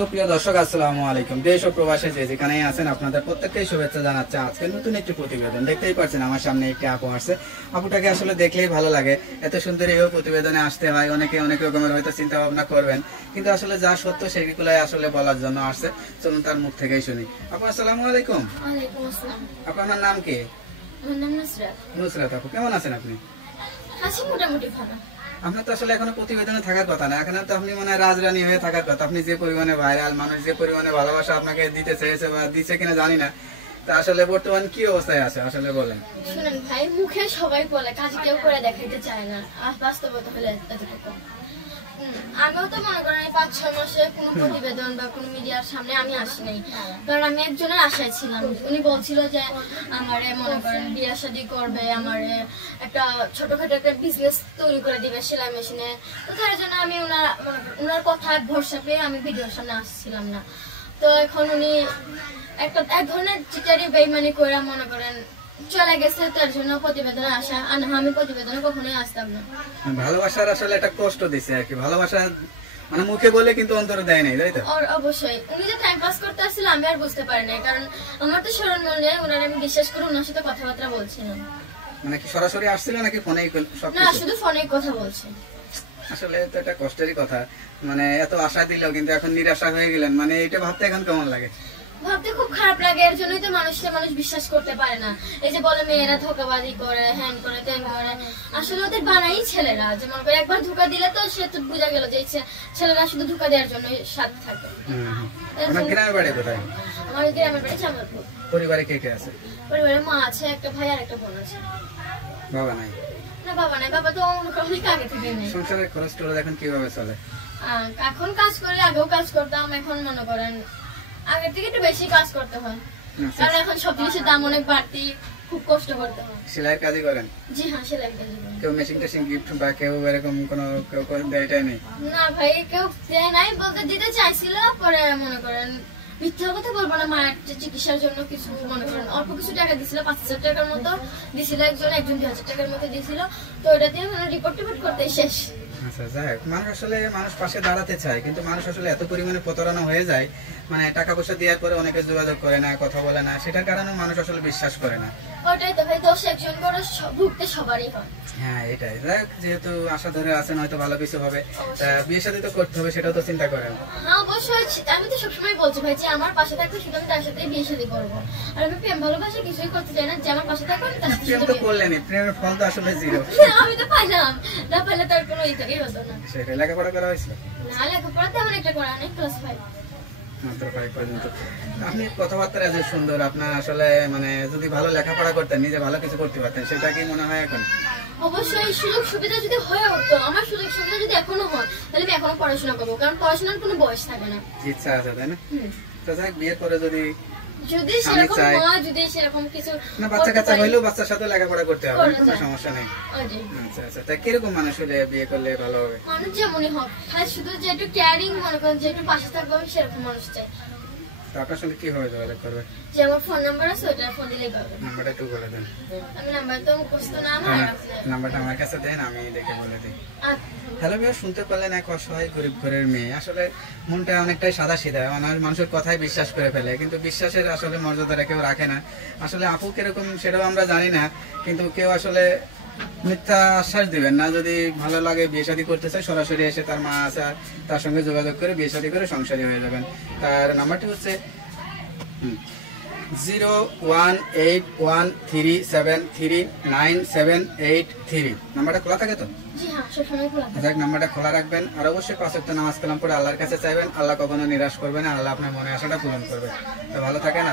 সুপ্রিয় দর্শক, আসসালামু আলাইকুম। দেশ ও প্রবাসে যে যেখানেই আছেন আপনাদের প্রত্যেককেই শুভেচ্ছা জানাচ্ছে। আজকে নতুন একটি প্রতিবেদন দেখতেই পাচ্ছেন, আমার সামনে একটি আপু আসছে। আপুটাকে আসলে দেখলেই ভালো লাগে, এত সুন্দর এই প্রতিবেদনে আসতে হয়। অনেকে অনেক রকমের হয়তো চিন্তা ভাবনা করবেন, কিন্তু আসলে যা সত্য সেগুলাই আসলে বলার জন্য আসছে। চলুন তার মুখ থেকেই শুনি। আপু আসসালামু আলাইকুম। ওয়ালাইকুম আসসালাম। আপনার নাম কি? আমার নাম নুসরাত। নুসরাত আপু, কেমন আছেন আপনি? আছি মোটামুটি ভালো। আপনার তো আসলে এখনো প্রতিবেদনে থাকার কথা না, এখানে তো আপনি মনে হয় রাজরানী হয়ে থাকার কথা। আপনি যে পরিমাণে ভাইরাল, মানুষ যে পরিমাণে ভালোবাসা আপনাকে দিতে চেয়েছে বা দিচ্ছে কিনা জানি না, তা আসলে বর্তমান কি অবস্থায় আছে আসলে বলেন। শুনেন ভাই, মুখে সবাই বলে, কাজ কেউ করে দেখাইতে চায় না। বাস্তবতা হলে এতটুকু। আমিও তো মনে করেন 5-6 মাসে কোনো প্রতিবেদন বা কোনো মিডিয়ার সামনে আমি আসি নাই, কারণ আমি একজনের আশায় ছিলাম। উনি বলছিল যে আমারে মনে করেন বিয়ে শাদী করবে, আমারে একটা ছোটখাটো একটা বিজনেস তৈরি করে দিবে সেলাই মেশিনে। তো তার জন্য আমি ওনার কথায় ভরসা পেয়ে আমি ভিডিওর সামনে আসছিলাম না। তো এখন উনি এক ধরনের চিটারি বেইমানি করে মনে করেন চলে গেছে, তার জন্য প্রতিবেদনে আসা। আর না, আমি প্রতিবেদনে কখনোই আসতাম না। ভালোবাসার আসলে একটা কষ্ট দিছে আর কি, ভালোবাসা মানে মুখে বলে কিন্তু অন্তরে দেয় নাই, তাই তো? আর অবশ্যই উনি যে টাইম পাস করতে আসছিল আমি আর বুঝতে পারি না, কারণ আমার তো স্মরণ মনে নেই। ওনার আমি বিশ্বাস করে ওনার সাথে কথাবার্তা বলছিলাম। মানে কি সরাসরি আসছিল নাকি ফোনেই সব? না, শুধু ফোনে কথা বলছি। আসলে তো এটা কষ্টেরই কথা, মানে এত আশা দিল কিন্তু এখন নিরাশা হয়ে গেলেন, মানে এটা ভাবতে এখন কেমন লাগে? ভাবতে খুব খারাপ লাগে। এর জন্যই তো মানুষ বিশ্বাস করতে পারে না। এই যে বলে মেয়েরা ধোকাবাজি করে, হ্যান করে, তেন করে, আসলে ওদের বানাই ছেলেরা। যেমন করে একবার ধোকা দিলে তো সে তো বোঝা গেল যে ছেলেরা শুধু ধোকা দেওয়ার জন্য সাথে থাকে। আপনার গ্রামের বাড়ি কোথায়? আমার গ্রামের বাড়ি জামালপুর। পরিবারে কে কে আছে? পরিবারে মা আছে, একটা ভাই আর একটা বোন আছে। বাবা নাই? না, বাবা নাই। বাবা তো অনেক আগে থেকে নেই। সংসারের খরচ টরচ এখন কিভাবে চলে? এখন কাজ করে, আগেও কাজ করতাম। এখন মনে করেন আগের থেকে একটু বেশি কাজ করতে হয়, কারণ এখন সব জিনিসের দাম অনেক বাড়তি, খুব কষ্ট করতে হয়। সেলাইয়ের কাজই করেন? জি হ্যাঁ, সেলাই কাজ করি। কেউ মেশিন টেশিন গিফট বা কেউ এরকম কোনো কেউ দেয়টাই নেই? না ভাই, কেউ দেয় নাই। বলতে দিতে চাইছিল, পরে মনে করেন মিথ্যা কথা বলবো না, মায়ের চিকিৎসার জন্য কিছু মনে করেন অল্প কিছু টাকা দিছিল, 5,000 টাকার মতো দিছিল। একজন 2,000 টাকার মতো দিছিল। তো ওটা দিয়ে মানে রিপোর্ট করতে শেষ। আচ্ছা, যাই হোক, মানুষ পাশে দাঁড়াতে চায়, কিন্তু মানুষ আসলে এত পরিমাণে প্রতারণা হয়ে যায়, মানে টাকা পয়সা দেওয়ার পরে অনেকে যোগাযোগ করে না, কথা বলে না, সেটার কারণে মানুষ আসলে বিশ্বাস করে না। ওটাই তো ভাই, দোষ একজন করে ভুগতে সবারই হয়। হ্যাঁ, এটাই। যাই হোক, যেহেতু আশা ধরে আছেন হয়তো ভালো কিছু হবে, বিয়ে শাদী তো করতে হবে, সেটাও তো চিন্তা করেন। হ্যাঁ অবশ্যই। আমি তো সবসময় বলছি ভাই যে আমার পাশে থাকবে শুধু আমি তার সাথেই বিয়ে শাদী করবো। আর আমি প্রেম ভালোবাসা কিছুই করতে চাই না, যে আমার পাশে থাকবে আমি তার সাথে প্রেম তো করলেনই, প্রেমের ফল তো আসলে জিরো। আমি তো পাইলাম না, পাইলে তার কোনো ইচ্ছাই হতো না। সেটা লেখাপড়া করা হয়েছিল? না, লেখাপড়া তেমন একটা করা নেই, ক্লাস 5 মাত্র 5 পর্যন্ত। আপনি কথাবার্তা যে সুন্দর, আপনার আসলে মানে যদি ভালো লেখাপড়া করতেন, নিজে ভালো কিছু করতে পারতেন, সেটা কি মনে হয় এখন? অবশ্যই সুযোগ সুবিধা যদি হয়ে উঠতো, আমার সুযোগ সুবিধা যদি এখনো হয়, তাহলে আমি এখনো পড়াশোনা করবো, কারণ পড়াশোনার কোনো বয়স থাকে না। ইচ্ছা আছে, তাই না? তো যাই, বিয়ের পরে যদি সেরকম হয়, যদি সেরকম কিছু না, বাচ্চা কাচ্চা হইলেও বাচ্চার সাথে লেখাপড়া করতে হবে, কোনো সমস্যা নেই। আচ্ছা আচ্ছা, তা কিরকম মানুষ হলে বিয়ে করলে ভালো হবে? মানুষ যেমনই হোক, শুধু যে একটু কেয়ারিং মনে করেন, যে একটু পাশে থাকবে, আমি সেরকম মানুষ চাই। তো আপনার সঙ্গে কিভাবে যোগাযোগ করবে? যে আমার ফোন নাম্বার আছে, ওটা ফোন দিলেই পাবে। নাম্বারটা একটু বলে দেন। আমি নাম্বার তো মুখস্থ না আমার। নাম্বারটা আমার কাছে দেন, আমি দেখে বলে দিই। হ্যালো ভাইয়া, শুনতে পারলেন এক অসহায় গরিব ঘরের মেয়ে। আসলে মনটা অনেকটাই সাদা সিধা, মানুষের কথাই বিশ্বাস করে ফেলে, কিন্তু বিশ্বাসের আসলে মর্যাদাটা কেউ রাখে না। আসলে আপু কিরকম সেটাও আমরা জানি না, কিন্তু কেউ আসলে মিথ্যা আশ্বাস দিবেন না। যদি ভালো লাগে, বিয়ে শাদী করতে চায়, সরাসরি এসে তার মা আছে, তার সঙ্গে যোগাযোগ করে বিয়ে শাদী করে সংসারী হয়ে যাবেন। তার নাম্বারটি হচ্ছে 0181373978 নাম্বারটা খোলা থাকে তো? যাক, নাম্বারটা খোলা রাখবেন। আর অবশ্যই 5 ওয়াক্ত নামাজ কালাম পড়ে আল্লাহর কাছে চাইবেন। আল্লাহ কখনো নিরাশ করবেন না, আল্লাহ আপনার মনে আশাটা পূরণ করবে। তো ভালো থাকেন।